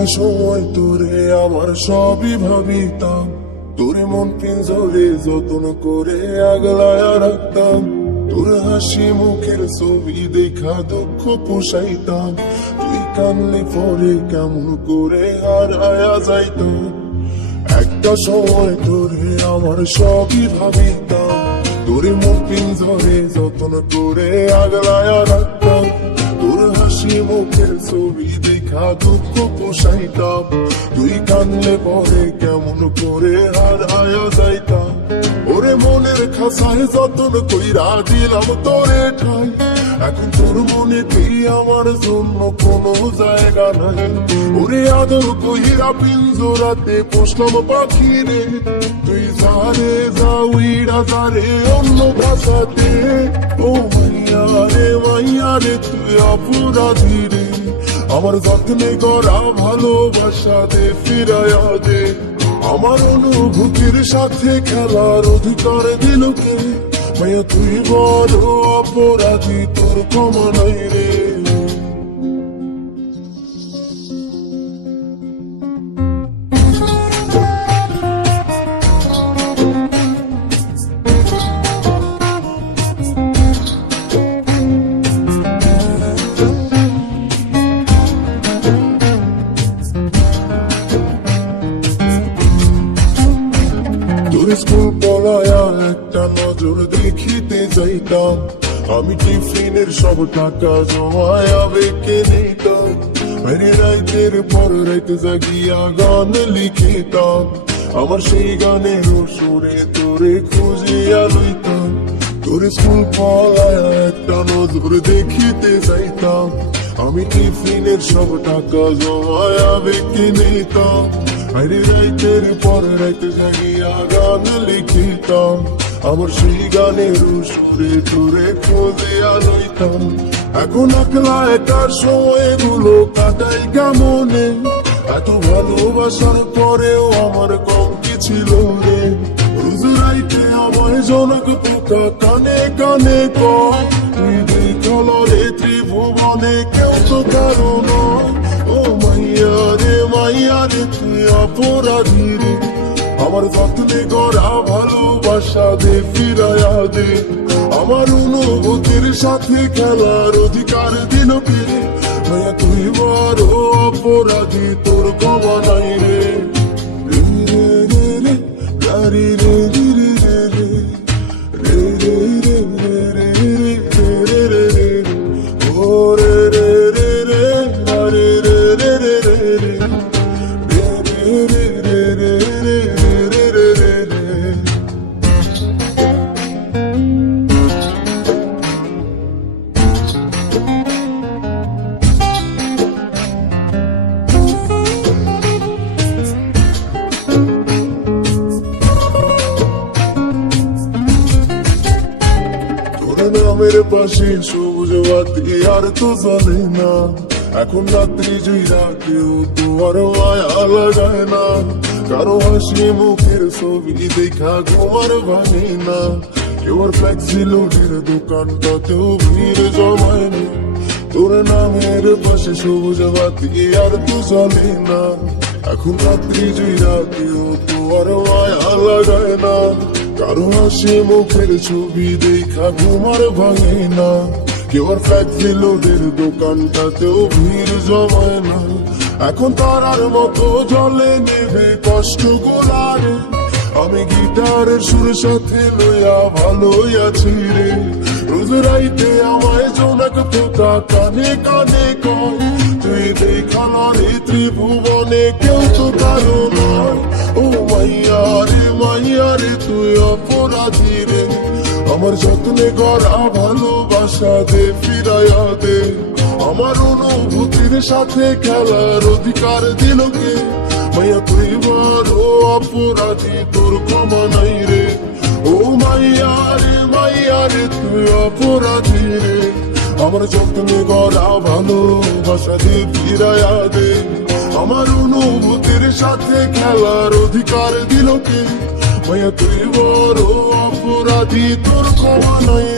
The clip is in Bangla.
একটা সময় তোরে আমার সবই ভাবিতাম, তোরে মন পিঞ্জরে যত্ন করে আগলায়া রাখতাম। তোর হাসি মুখের ছবি দেখা দুঃখ পোষাইতাম, তুই কানলে পরে কেমন করে হারায়া যাইতাম। একটা সময় তোরে আমার সবই ভাবিতাম, তোরে মন পিঞ্জরে যত্ন করে আগলায়া রাখতাম। তোর হাসি মুখের ছবি দেখা দুঃখ পোষাইতাম, তুই কানলে পরে কেমন করে হারায়া যাইতাম। ওরে মনের খাসায় যতন কইরা দিলাম তোরে ঠাই, এখন তোর মনেতেই আমার জন্য কোনো জায়গা নাই। ওরে আদর কইরা পিঞ্জরাতে পোষলাম পাখি রে, তুই যারে যাউইরা যারে অন্য ভাষাতে। ও মাইয়া রে তুই অপরাধী রে, আমার যত্নে করা ভালোবাসা দে ফিরায়া দে। আমার অনুভূতির সাথে খেলার অধিকার দিল কে, মাইয়া তুই বড় অপরাধী, তোর ক্ষমা নাই রে। স্কুল পড়ায়া একটা নজর দেখিতে যাইতাম, আমি টিফিনের সব টাকা জমায়া বেঁকে নিতাম। রাইতের পর রাইতে জাগিয়া গান লিখিতাম, আমার সেই গানের সুরে তোরে খুঁজিয়া লইতাম। তোর স্কুল পড়ায়া একটা নজর দেখিতে যাইতাম, আমি টিফিনের সব টাকা জমায়া বেঁকে নিতাম। আরে রাইতের পর রাইতে জাগিয়া গান লিখিতাম, আমার সেই গানের সুরে তোরে খুঁজিয়া লইতাম। এখন একলা একার সময়গুলো কাটাই কেমনে, এত ভালোবাসার পরেও আমার কম কি ছিল রে। রোজ রাইতে আমায় জনক পোকা কানে কানে কয়, তুই দেখল রে ত্রিভুবনে কেউ তো কারো নয়। ও মাইয়া রে তুই অপরাধী রে, আমার যত্নে গড়া ভালোবাসা দে ফিরায়া দে। আমার অনুভূতির সাথে খেলার অধিকার দিল কে, মাইয়া তুই বড় অপরাধী, তোর ক্ষমা নাই রে। রে রে রে রে গারি রে রে রে রে রে রে রে রে রে রে রে ও রে রে রে রে গারি রে রে রে রে রে নামের পাশে সবুজ বাতি আর তো জ্বলে না, এখন রাত্রি জুইরা কেউ তো আর মায়া লাগায় না। কারো হাসি মুখের ছবি দেখা ঘুমার ভাঙে না, কেউ আর ফ্লেক্সি লোডের দোকানটাতেও ভিড় জমায় না। তোর নামের পাশে সবুজ বাতি আর তো জ্বলে না, এখন রাত্রি জুইরা কেউ তো আর মায়া লাগায় না। কারো হাসি মুখের ছবি দেখা ঘুমার ভাঙে না, কেউ আর ফ্যাক্টরি লোডের দোকানটাতেও ভিড় জমায় না। এখন তারার মতো জলে নেবে কষ্ট গোলারে, আমি গিটারের সুর সাথে লইয়া ভালোই আছি রে। রোজ রাইতে আমায় জোনাক পোকা কানে কানে কয়, তুই দেখাল রে ত্রিভুবনে কেউ তো কারো নয়। ও মাইয়া রে তুই অপরাধী রে, আমার যত্নে গড়া ভালোবাসা দে ফিরায়া দে। আমার অনুভূতির সাথে খেলার অধিকার দিল কে, মাইয়া তুই বড় অপরাধী, তোর ক্ষমা নাই রে। ও মাইয়া রে তুই অপরাধী রে, আমার যত্নে গড়া ভালোবাসা দে ফিরায়া দে। আমার অনুভূতির সাথে খেলার অধিকার দিল কে, মাইয়া তুই বড় অপরাধী, তোর ক্ষমা নাই।